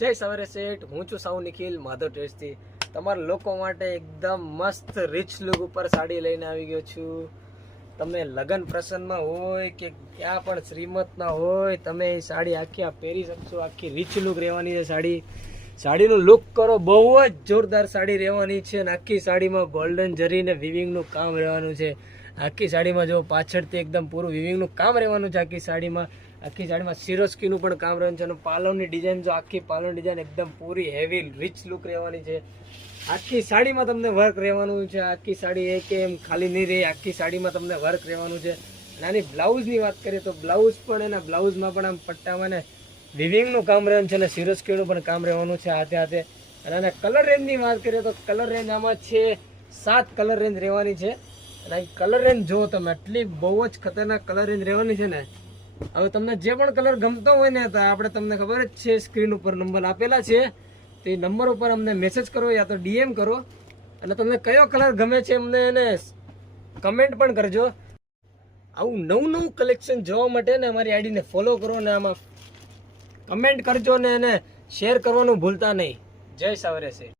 જય સવારે શેઠ, હું છું સાઉ નિખિલ માધવ ટેસ્ટથી તમારા લોકો માટે એકદમ મસ્ત રીચ લુક ઉપર સાડી લઈને આવી ગયો છું. તમે લગ્ન પ્રસંગમાં હોય કે ક્યાં પણ શ્રીમતના હોય, તમે એ સાડી આખી પહેરી શકશો. આખી રીચ લુક રહેવાની છે સાડીનું લુક કરો, બહુ જ જોરદાર સાડી રહેવાની છે. અને આખી સાડીમાં ગોલ્ડન જરી ને વિવિંગનું કામ રહેવાનું છે. આખી સાડીમાં જો પાછળથી એકદમ પૂરું વિવિંગનું કામ રહેવાનું છે. આખી સાડીમાં સિરોસ્કીનું પણ કામ રહેવાનું છે. અને પાલવની ડિઝાઇન જો આખી પાલવની ડિઝાઇન એકદમ પૂરી હેવી રીચ લુક રહેવાની છે. આખી સાડીમાં તમને વર્ક રહેવાનું છે. આખી સાડી એક એમ ખાલી નહીં રહે, આખી સાડીમાં તમને વર્ક રહેવાનું છે. અને આની બ્લાઉઝની વાત કરીએ તો બ્લાઉઝ પણ એના બ્લાઉઝમાં પણ આમ પટ્ટામાં ને વિવિંગનું કામ રહેવાનું છે અને સિરોસ્કીનું પણ કામ રહેવાનું છે હાથે. અને આના કલર રેન્જની વાત કરીએ તો કલર રેન્જ આમાં છે 7 કલર રેન્જ રહેવાની છે. અને આ કલર રેન્જ જો તમે આટલી બહુ જ ખતરનાક કલર રેન્જ રહેવાની છે ને. હવે તમને જે પણ કલર ગમતો હોય ને, તો આપણે તમને ખબર જ છે, સ્ક્રીન ઉપર નંબર આપેલા છે, તો એ નંબર ઉપર અમને મેસેજ કરો યા તો ડીએમ કરો. અને તમને કયો કલર ગમે છે અમને એને કમેન્ટ પણ કરજો. આવું નવું કલેક્શન જોવા માટે ને અમારી આઈડીને ફોલો કરો ને આમાં કમેન્ટ કરજો ને એને શેર કરવાનું ભૂલતા નહીં. જય સવારે શેઠ.